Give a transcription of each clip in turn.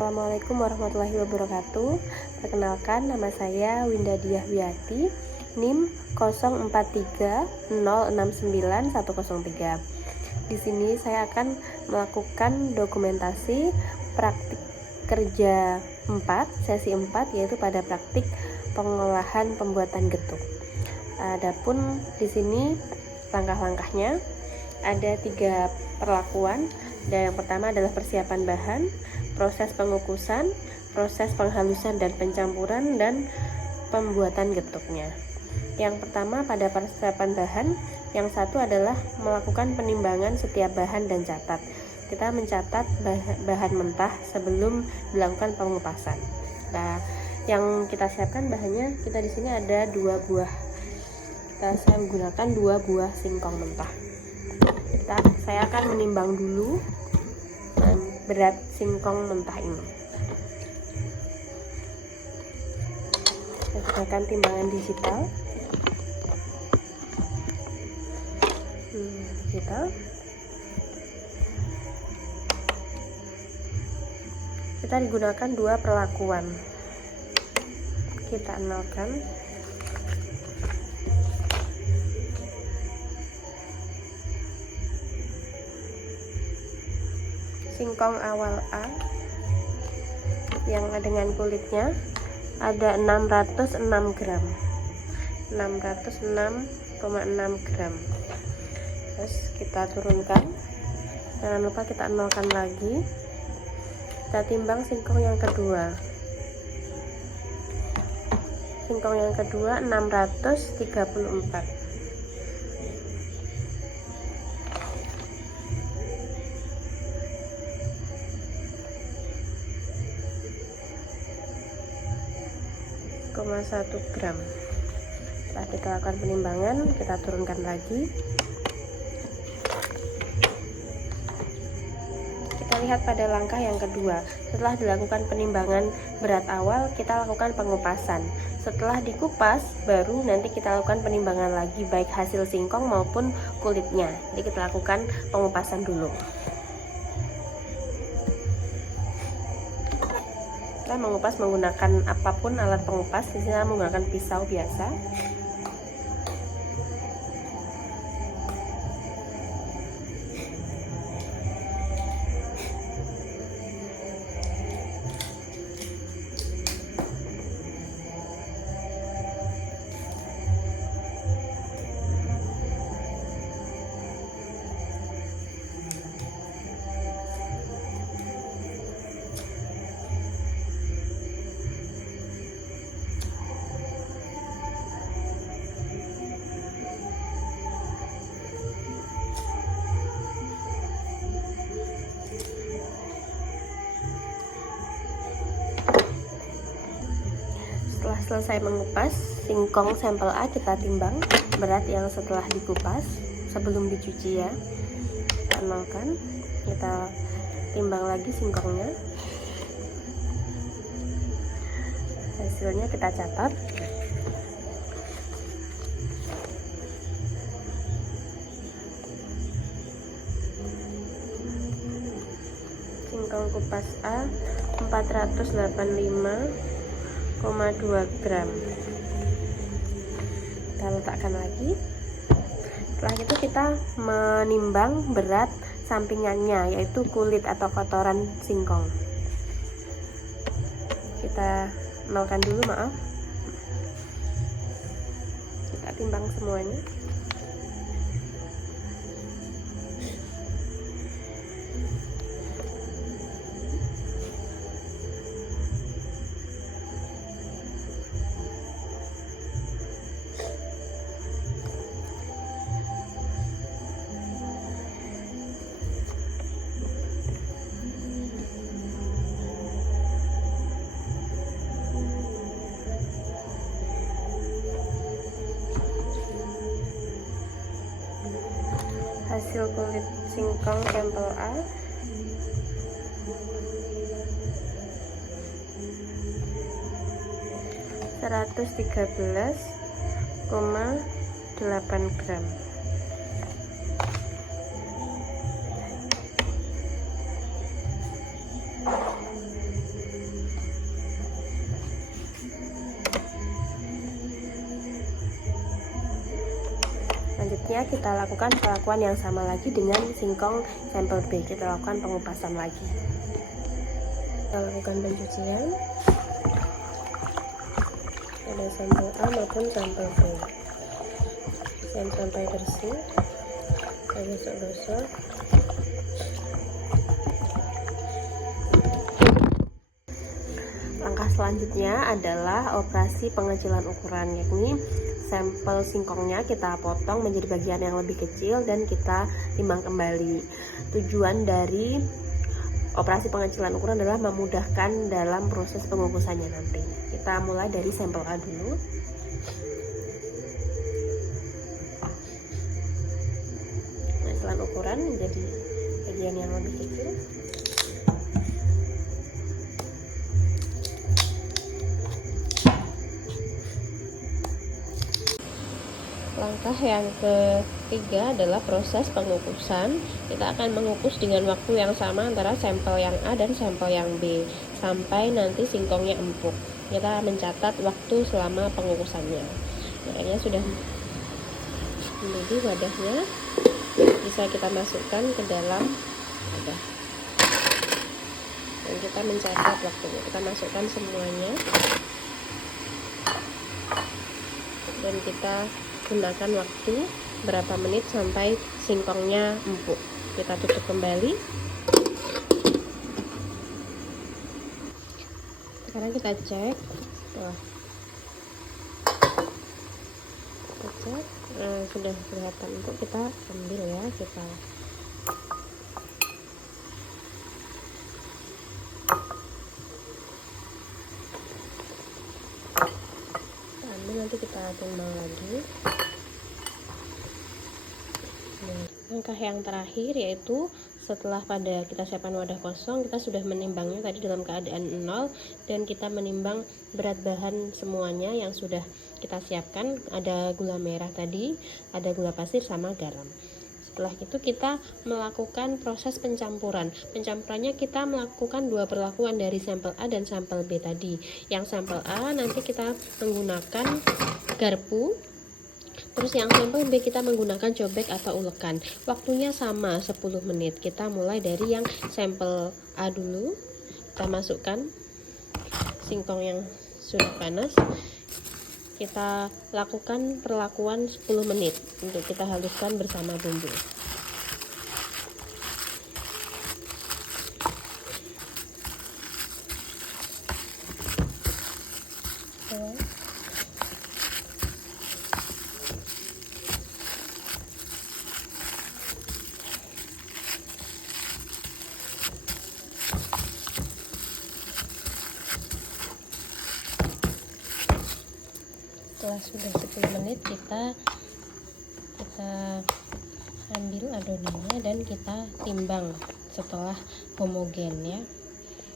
Assalamualaikum warahmatullahi wabarakatuh. Perkenalkan, nama saya Winda Diahwiati, NIM 03069103. Di sini saya akan melakukan dokumentasi praktik kerja 4, sesi 4, yaitu pada praktik pengolahan pembuatan getuk. Adapun di sini langkah-langkahnya ada 3 perlakuan. Dan yang pertama adalah persiapan bahan, proses pengukusan, proses penghalusan dan pencampuran, dan pembuatan getuknya. Yang pertama pada persiapan bahan, yang satu adalah melakukan penimbangan setiap bahan dan catat. Kita mencatat bahan mentah sebelum dilakukan pengupasan. Nah, yang kita siapkan bahannya, kita di sini ada 2 buah. Saya menggunakan 2 buah singkong mentah. Saya akan menimbang dulu berat singkong mentah ini. Saya gunakan timbangan digital. Kita digunakan 2 perlakuan. Kita nolkan. Singkong awal A yang dengan kulitnya ada 606 gram, 606,6 gram. Terus kita turunkan, jangan lupa kita nolkan lagi. Kita timbang singkong yang kedua. Singkong yang kedua 634. Satu gram. Setelah kita lakukan penimbangan, kita turunkan lagi. Kita lihat pada langkah yang kedua. Setelah dilakukan penimbangan berat awal, kita lakukan pengupasan. Setelah dikupas, baru nanti kita lakukan penimbangan lagi, baik hasil singkong maupun kulitnya. Jadi kita lakukan pengupasan dulu. Kita mengupas menggunakan apapun alat pengupas. Di sini saya menggunakan pisau biasa. Selesai mengupas, singkong sampel A kita timbang berat yang setelah dikupas sebelum dicuci ya. Kita nolkan, kita timbang lagi singkongnya. Hasilnya kita catat. Singkong kupas A 485,2 gram. Kita letakkan lagi. Setelah itu kita menimbang berat sampingannya, yaitu kulit atau kotoran singkong. Kita nolkan dulu, maaf. Kita timbang semuanya. Hasil kulit singkong sampel A 113,8 gram. Selanjutnya kita lakukan perlakuan yang sama lagi dengan singkong sampel B. Kita lakukan pengupasan lagi. Kita lakukan pencucian pada sampel A maupun sampel B. Sampai bersih, kita gosok-gosok. Langkah selanjutnya adalah operasi pengecilan ukuran, yakni sampel singkongnya kita potong menjadi bagian yang lebih kecil dan kita timbang kembali. Tujuan dari operasi pengecilan ukuran adalah memudahkan dalam proses pengukusannya nanti. Kita mulai dari sampel A dulu. Pengecilan ukuran menjadi bagian yang lebih kecil. Langkah yang ketiga adalah proses pengukusan. Kita akan mengukus dengan waktu yang sama antara sampel yang A dan sampel yang B sampai nanti singkongnya empuk. Kita mencatat waktu selama pengukusannya. Makanya sudah menjadi wadahnya, bisa kita masukkan ke dalam wadah. Dan kita mencatat waktunya. Kita masukkan semuanya. Dan kita gunakan waktu berapa menit sampai singkongnya empuk. Kita tutup kembali. Sekarang kita cek. Setelah kita cek, sudah kelihatan empuk, kita ambil ya. Kita ambil, nanti kita timbang lagi. Langkah yang terakhir yaitu setelah pada kita siapkan wadah kosong, kita sudah menimbangnya tadi dalam keadaan 0 dan kita menimbang berat bahan semuanya yang sudah kita siapkan. Ada gula merah tadi, ada gula pasir sama garam. Setelah itu kita melakukan proses pencampuran. Pencampurannya kita melakukan dua perlakuan dari sampel A dan sampel B tadi. Yang sampel A nanti kita menggunakan garpu. Terus yang sampel B kita menggunakan cobek atau ulekan. Waktunya sama 10 menit. Kita mulai dari yang sampel A dulu. Kita masukkan singkong yang sudah panas. Kita lakukan perlakuan 10 menit untuk kita haluskan bersama bumbu. Setelah sudah 10 menit kita ambil adonannya dan kita timbang setelah homogen ya.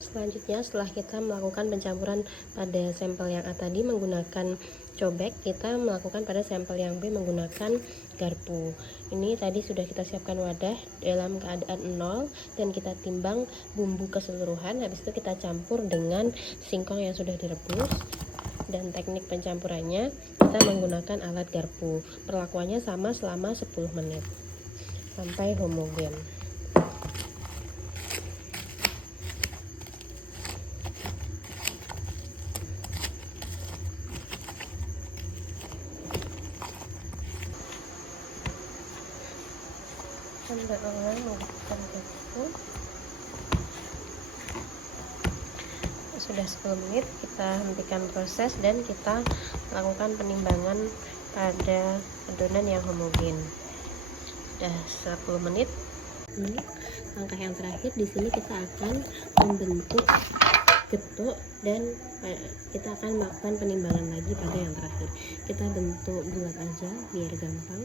Selanjutnya setelah kita melakukan pencampuran pada sampel yang A tadi menggunakan cobek, kita melakukan pada sampel yang B menggunakan garpu. Ini tadi sudah kita siapkan wadah dalam keadaan 0 dan kita timbang bumbu keseluruhan. Habis itu kita campur dengan singkong yang sudah direbus. Dan teknik pencampurannya kita menggunakan alat garpu. Perlakuannya sama selama 10 menit sampai homogen. Cenderungan menggunakan garpu. Sudah 10 menit kita hentikan proses dan kita lakukan penimbangan pada adonan yang homogen. Sudah 10 menit. Langkah yang terakhir di sini kita akan membentuk getuk dan kita akan melakukan penimbangan lagi pada yang terakhir. Kita bentuk bulat aja biar gampang.